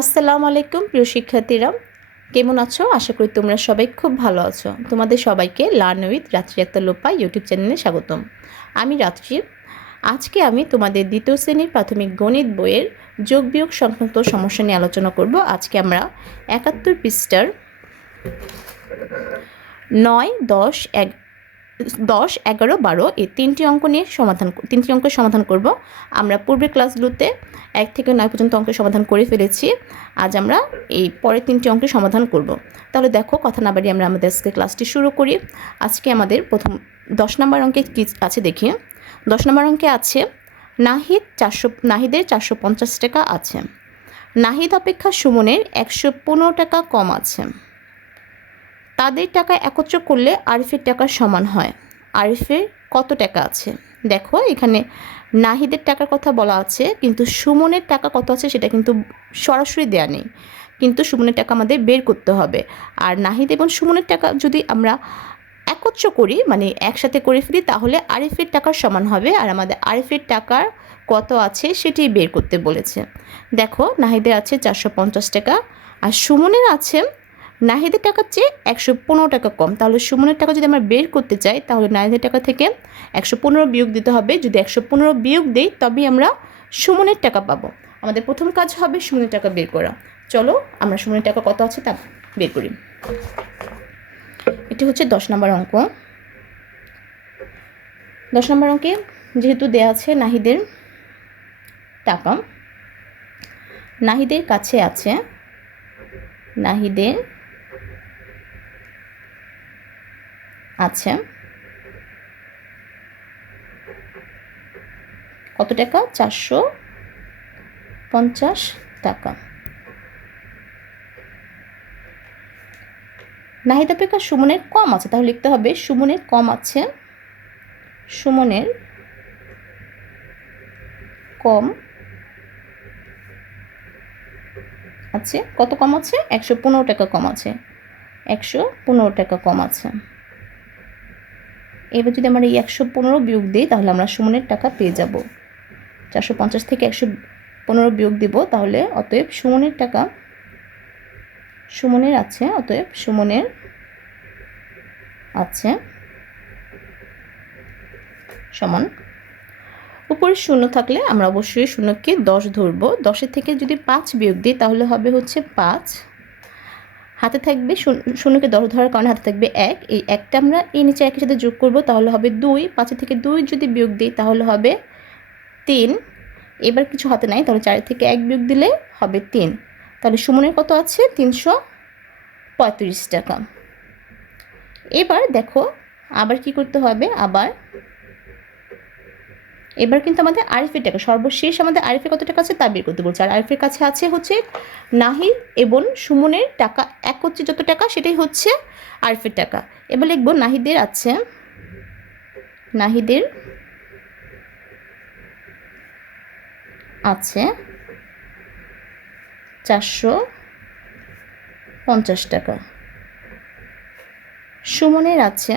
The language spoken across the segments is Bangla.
আসসালামু আলাইকুম, প্রিয় শিক্ষার্থীরা। কেমন আছো? আশা করি তোমরা সবাই খুব ভালো আছো। তোমাদের সবাইকে লার্ন উইথ রাত্রি একটা লোপা ইউটিউব চ্যানেলে স্বাগতম। আমি রাত্রি। আজকে আমি তোমাদের দ্বিতীয় শ্রেণির প্রাথমিক গণিত বইয়ের যোগ বিয়োগ সংক্রান্ত সমস্যা নিয়ে আলোচনা করব। আজকে আমরা একাত্তর পৃষ্ঠার নয়, দশ, এক দশ, এগারো, বারো এই তিনটি অঙ্ক নিয়ে সমাধান তিনটি অঙ্কের সমাধান করব। আমরা পূর্বের ক্লাসগুলোতে এক থেকে নয় পর্যন্ত অঙ্কের সমাধান করে ফেলেছি। আজ আমরা এই পরের তিনটি অঙ্কের সমাধান করব। তাহলে দেখো, কথা না বাড়িয়ে আমরা আমাদের আজকে ক্লাসটি শুরু করি। আজকে আমাদের প্রথম দশ নম্বর অঙ্কে কী আছে দেখি। দশ নম্বর অঙ্কে আছে, নাহিদ চারশো, নাহিদের চারশো পঞ্চাশ টাকা আছে। নাহিদ অপেক্ষা সুমনের একশো পনেরো টাকা কম আছে। তাদের টাকা একত্র করলে আরিফের টাকার সমান হয়। আরিফের কত টাকা আছে? দেখো, এখানে নাহিদের টাকার কথা বলা আছে, কিন্তু সুমনের টাকা কত আছে সেটা কিন্তু সরাসরি দেয়া নেই। কিন্তু সুমনের টাকা আমাদের বের করতে হবে। আর নাহিদ এবং সুমনের টাকা যদি আমরা একত্র করি মানে একসাথে করে ফেলি, তাহলে আরিফের টাকার সমান হবে। আর আমাদের আরিফের টাকার কত আছে সেটি বের করতে বলেছে। দেখো, নাহিদের আছে চারশো পঞ্চাশ টাকা, আর সুমনের আছে নাহিদের টাকার চেয়ে একশো পনেরো টাকা কম। তাহলে সুমনের টাকা যদি আমরা বের করতে চাই, তাহলে নাহিদের টাকা থেকে একশো পনেরো বিয়োগ দিতে হবে। যদি একশো পনেরো বিয়োগ দিই, তবেই আমরা সুমনের টাকা পাবো। আমাদের প্রথম কাজ হবে সুমনের টাকা বের করা। চলো, আমরা সুমনের টাকা কত আছে তা বের করি। এটি হচ্ছে দশ নম্বর অঙ্ক। দশ নম্বর অঙ্কে যেহেতু দেয়া আছে নাহিদের টাকা, নাহিদের কাছে আছে, নাহিদের আছে কত টাকা? চারশো পঞ্চাশ টাকা। নাহিদ অপেক্ষা সুমনের কম আছে, তাহলে লিখতে হবে সুমনের কম আছে। সুমনের কম আছে। কত কম আছে? একশো পনেরো টাকা কম আছে। একশো পনেরো টাকা কম আছে। এবার যদি আমরা এই একশো পনেরো বিয়োগ দিই, তাহলে আমরা সুমনের টাকা পেয়ে যাব। চারশো পঞ্চাশ থেকে একশো পনেরো বিয়োগ দিব, তাহলে অতএব সুমনের টাকা সুমনের আছে, অতএব সুমনের আছে সমান। উপরে শূন্য থাকলে আমরা অবশ্যই শূন্যকে দশ ধরবো। দশের থেকে যদি পাঁচ বিয়োগ দিই, তাহলে হবে হচ্ছে পাঁচ। হাতে থাকবে শূন্যকে দশ ধরার কারণে হাতে থাকবে এক। এই একটা আমরা এই নিচে একের সাথে যোগ করব, তাহলে হবে দুই। পাঁচের থেকে দুই যদি বিয়োগ দিই, তাহলে হবে তিন। এবার কিছু হাতে নাই, তাহলে চারের থেকে এক বিয়োগ দিলে হবে তিন। তাহলে সুমনের কত আছে? তিনশো পঁয়ত্রিশ টাকা। এবার দেখো, আবার কি করতে হবে? আবার এবার কিন্তু আমাদের আরিফের টাকা, সর্বশেষ আমাদের আরিফের কত টাকা আছে তা বের করতে বলছে। আর আরিফের কাছে আছে হচ্ছে নাহিদ এবং সুমনের টাকা এক হচ্ছে যত টাকা, সেটাই হচ্ছে আরিফের টাকা। এবার লিখব নাহিদের আছে নাহিদের আছে চারশো পঞ্চাশ টাকা। সুমনের আছে,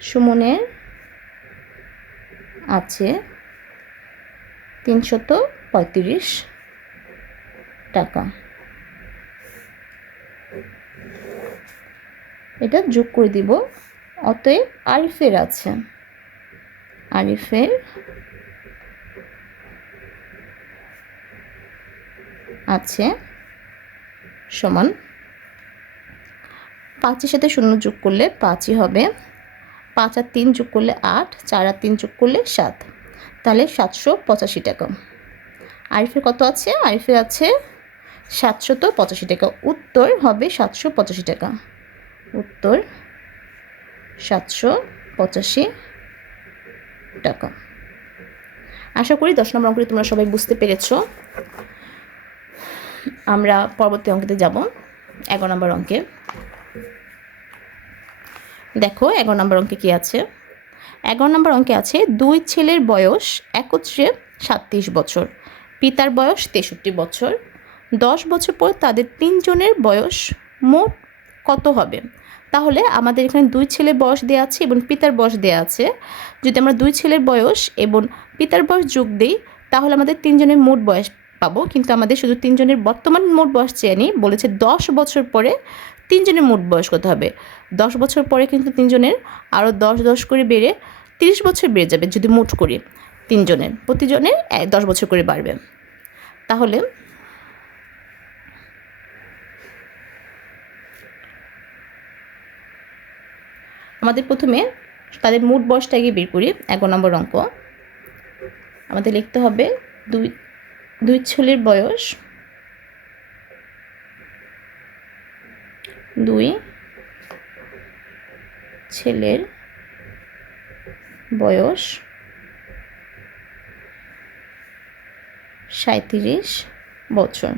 সুমনের আছে তিনশত পঁয়ত্রিশ টাকা। এটা যোগ করে দিব, অতএব আরিফের আছে। আরিফের আছে সমান পাঁচের সাথে শূন্য যোগ করলে পাঁচই হবে। পাঁচ আর তিন যোগ করলে আট, চার আর তিন যোগ করলে সাত। তাহলে সাতশো পঁচাশি টাকা। আরিফের কত আছে? আরিফের আছে সাতশত পঁচাশি টাকা। উত্তর হবে সাতশো পঁচাশি টাকা। উত্তর সাতশো পঁচাশি টাকা। আশা করি দশ নম্বর অঙ্কটি তোমরা সবাই বুঝতে পেরেছ। আমরা পরবর্তী অঙ্কেতে যাব। এগারো নম্বর অঙ্কে। দেখো, এগারো নম্বর অঙ্কে কী আছে? এগারো নম্বর অঙ্কে আছে, দুই ছেলের বয়স একত্রে সাতত্রিশ বছর, পিতার বয়স তেষট্টি বছর, দশ বছর পর তাদের তিনজনের বয়স মোট কত হবে? তাহলে আমাদের এখানে দুই ছেলের বয়স দেওয়া আছে এবং পিতার বয়স দেওয়া আছে। যদি আমরা দুই ছেলের বয়স এবং পিতার বয়স যোগ দিই, তাহলে আমাদের তিনজনের মোট বয়স পাবো। কিন্তু আমাদের শুধু তিনজনের বর্তমান মোট বয়স চেয়ে নিই, বলেছে দশ বছর পরে তিনজনের মোট বয়স কত হবে? দশ বছর পরে কিন্তু তিনজনের আরও দশ দশ করে বেড়ে তিরিশ বছর বেড়ে যাবে যদি মোট করি তিনজনের, প্রতিজনের দশ বছর করে বাড়বে। তাহলে আমাদের প্রথমে তাদের মোট বয়সটা আগে বের করি, এগারো নম্বর অঙ্ক। আমাদের লিখতে হবে দুই দুই ছেলের বয়স দুই ছেলের বয়স সাঁত্রিশ বছর।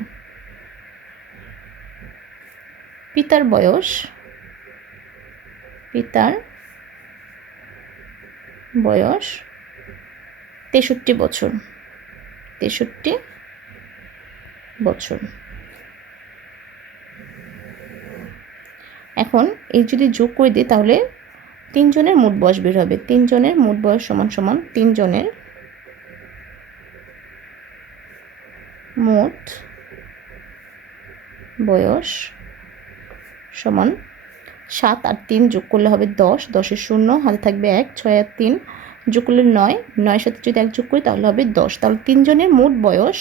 পিতার বয়স পিতার বয়স তেষট্টি বছর তেষট্টি বছর। এখন এই যদি যোগ করে দিই, তাহলে তিনজনের মোট বয়স বের হবে। তিনজনের মোট বয়স সমান সমান তিনজনের মোট বয়স সমান সাত আর তিন যোগ করলে হবে দশ। দশের শূন্য, হাতে থাকবে এক, ছয় আর তিন যোগ করলে নয়। নয়ের সাথে যদি এক যোগ করি, তাহলে হবে দশ। তাহলে তিনজনের মোট বয়স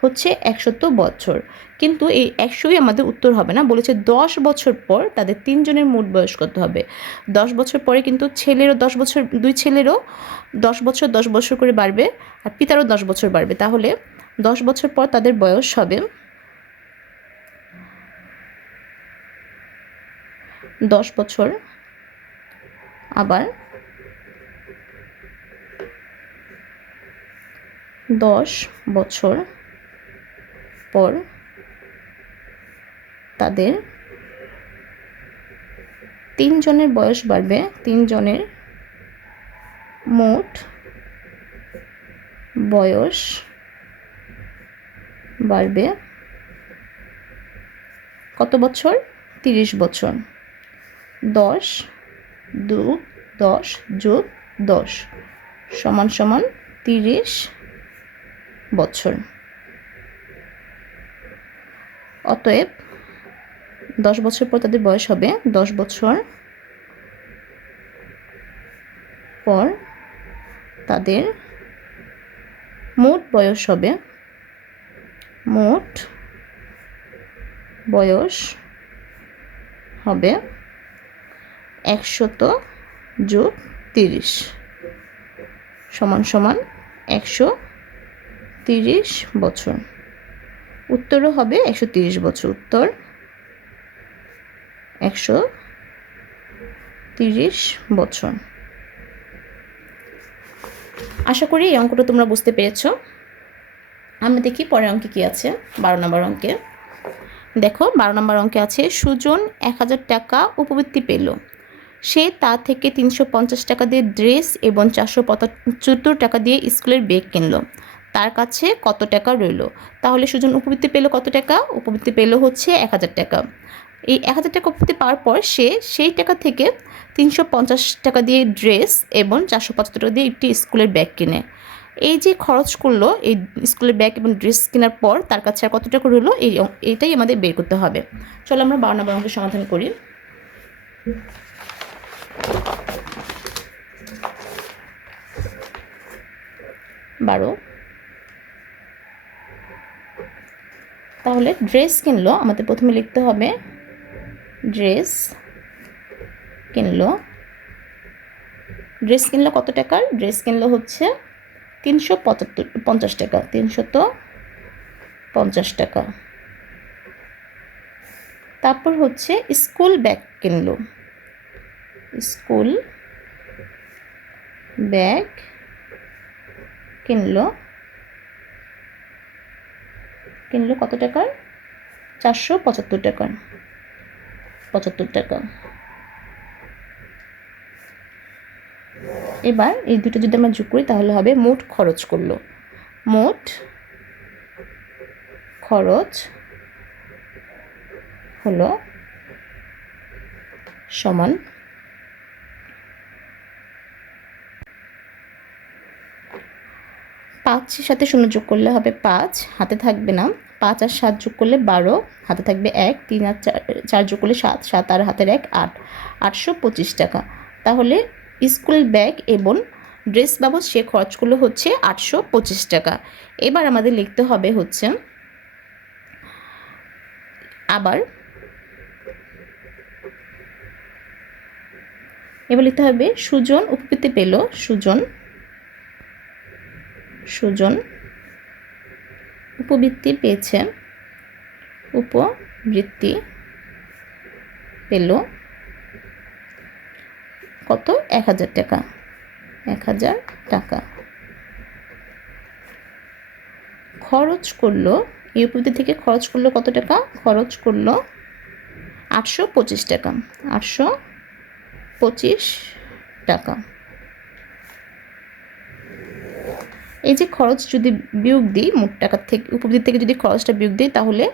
হচ্ছে একশত বছর। কিন্তু এই একশোই আমাদের উত্তর হবে না। বলেছে দশ বছর পর তাদের তিনজনের মোট বয়স কত হবে? দশ বছর পরে কিন্তু ছেলেরও দশ বছর, দুই ছেলেরও দশ বছর দশ বছর করে বাড়বে আর পিতারও দশ বছর বাড়বে। তাহলে দশ বছর পর তাদের বয়স হবে দশ বছর। আবার দশ বছর পর তাদের তিনজনের বয়স বাড়বে, তিনজনের মোট বয়স বাড়বে কত বছর? তিরিশ বছর। দশ দু দশ যোগ দশ সমান সমান তিরিশ বছর। অতএব দশ বছর পর তাদের বয়স হবে, দশ বছর পর তাদের মোট বয়স হবে, মোট বয়স হবে একশত যোগ তিরিশ সমান সমান একশো তিরিশ বছর। উত্তরও হবে একশো তিরিশ বছর উত্তর। একশো তিরিশ বছর। আশা করি এই অঙ্কটা তোমরা বুঝতে পেরেছ। আমরা দেখি পরের অঙ্কে কী আছে, বারো নম্বর অঙ্কে। দেখো, বারো নম্বর অঙ্কে আছে, সুজন এক হাজার টাকা উপবৃত্তি পেল। সে তা থেকে তিনশো পঞ্চাশ টাকা দিয়ে ড্রেস এবং চারশো পঁচাত্তর টাকা দিয়ে স্কুলের ব্যাগ কিনলো। তার কাছে কত টাকা রইল? তাহলে সুজন উপবৃত্তি পেল কত টাকা? উপবৃত্তি পেল হচ্ছে এক হাজার টাকা। এই এক হাজার টাকা উপবৃত্তি পাওয়ার পর সে সেই টাকা থেকে তিনশো পঞ্চাশ টাকা দিয়ে ড্রেস এবং চারশো পঁচাত্তর টাকা দিয়ে একটি স্কুলের ব্যাগ কিনে। এই যে খরচ করল এই স্কুলের ব্যাগ এবং ড্রেস কেনার পর তার কাছে আর কত টাকা রইল? এই এইটাই আমাদের বের করতে হবে। চলো আমরা বারো নম্বর অঙ্কের সমাধান করি। বারো। তাহলে ড্রেস কিনলো, আমাদের প্রথমে লিখতে হবে ড্রেস কিনলো। ড্রেস কিনলো কত টাকার ড্রেস কিনলো হচ্ছে তিনশো পঁচাত্তর, পঞ্চাশ টাকা তিনশত পঞ্চাশ টাকা। তারপর হচ্ছে স্কুল ব্যাগ কিনলো। স্কুল ব্যাগ কিনলো। কিনলো কত টাকার? চারশো পঁচাত্তর টাকার। পঁচাত্তর টাকা। এবার এই দুটো যদি আমরা যোগ করি, তাহলে হবে মোট খরচ করল। মোট খরচ হলো সমান পাঁচের সাথে শূন্য যোগ করলে হবে পাঁচ, হাতে থাকবে না। পাঁচ আর সাত যোগ করলে বারো, হাতে থাকবে এক, তিন আর চার চার যোগ করলে সাত সাত আর হাতের এক, আট। আটশো পঁচিশ টাকা। তাহলে স্কুল ব্যাগ এবং ড্রেস বাবদ সে খরচগুলো হচ্ছে আটশো পঁচিশ টাকা। এবার আমাদের লিখতে হবে হচ্ছে আবার এবার লিখতে হবে, সুজন উপবৃত্তি পেল, সুজন সুজন উপবৃত্তি পেয়েছে। উপবৃত্তি পেল কত? এক হাজার টাকা। এক হাজার টাকা। খরচ করল, এই উপবৃত্তি থেকে খরচ করল কত টাকা? খরচ করল আটশো পঁচিশ টাকা। আটশো পঁচিশ টাকা। এই যে খরচ যদি বিয়োগ দিই, মোট টাকার থেকে, উপবৃত্তি থেকে যদি খরচটা বিয়োগ দিই, তাহলে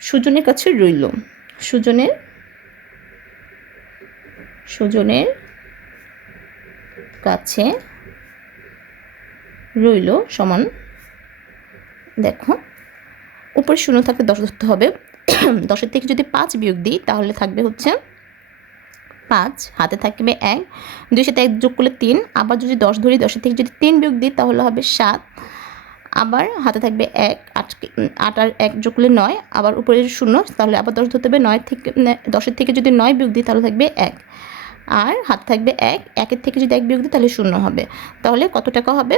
সুজনের কাছে রইল। সুজনের সুজনের কাছে রইল সমান, দেখো, উপরে শূন্য থাকলে দশ ধরতে হবে। দশের থেকে যদি পাঁচ বিয়োগ দিই, তাহলে থাকবে হচ্ছে পাঁচ, হাতে থাকবে এক, দুই সাথে এক যোগ করলে তিন, আবার যদি দশ ধরি, দশের থেকে যদি তিন বিয়োগ দিই, তাহলে হবে সাত, আবার হাতে থাকবে এক, আট আট আর এক যোগ করলে নয়, আবার উপরে শূন্য, তাহলে আবার দশ ধরতে হবে নয় থেকে দশের থেকে যদি নয় বিয়োগ দিই, তাহলে থাকবে এক, আর হাত থাকবে এক, একের থেকে যদি এক বিয়োগ দিই, তাহলে শূন্য হবে, তাহলে কত টাকা হবে?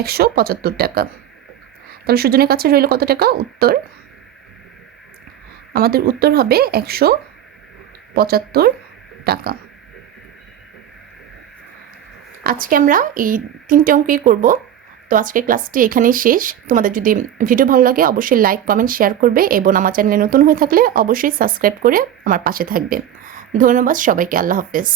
একশো পঁচাত্তর টাকা, তাহলে সুজনের কাছে রইল কত টাকা? উত্তর, আমাদের উত্তর হবে একশো পঁচাত্তর টাকা। আজকে আমরা এই তিনটে অঙ্কই করব। তো আজকের ক্লাসটি এখানেই শেষ। তোমাদের যদি ভিডিও ভালো লাগে, অবশ্যই লাইক, কমেন্ট, শেয়ার করবে এবং আমার চ্যানেলে নতুন হয়ে থাকলে অবশ্যই সাবস্ক্রাইব করে আমার পাশে থাকবে। ধন্যবাদ সবাইকে, আল্লাহ হাফেজ।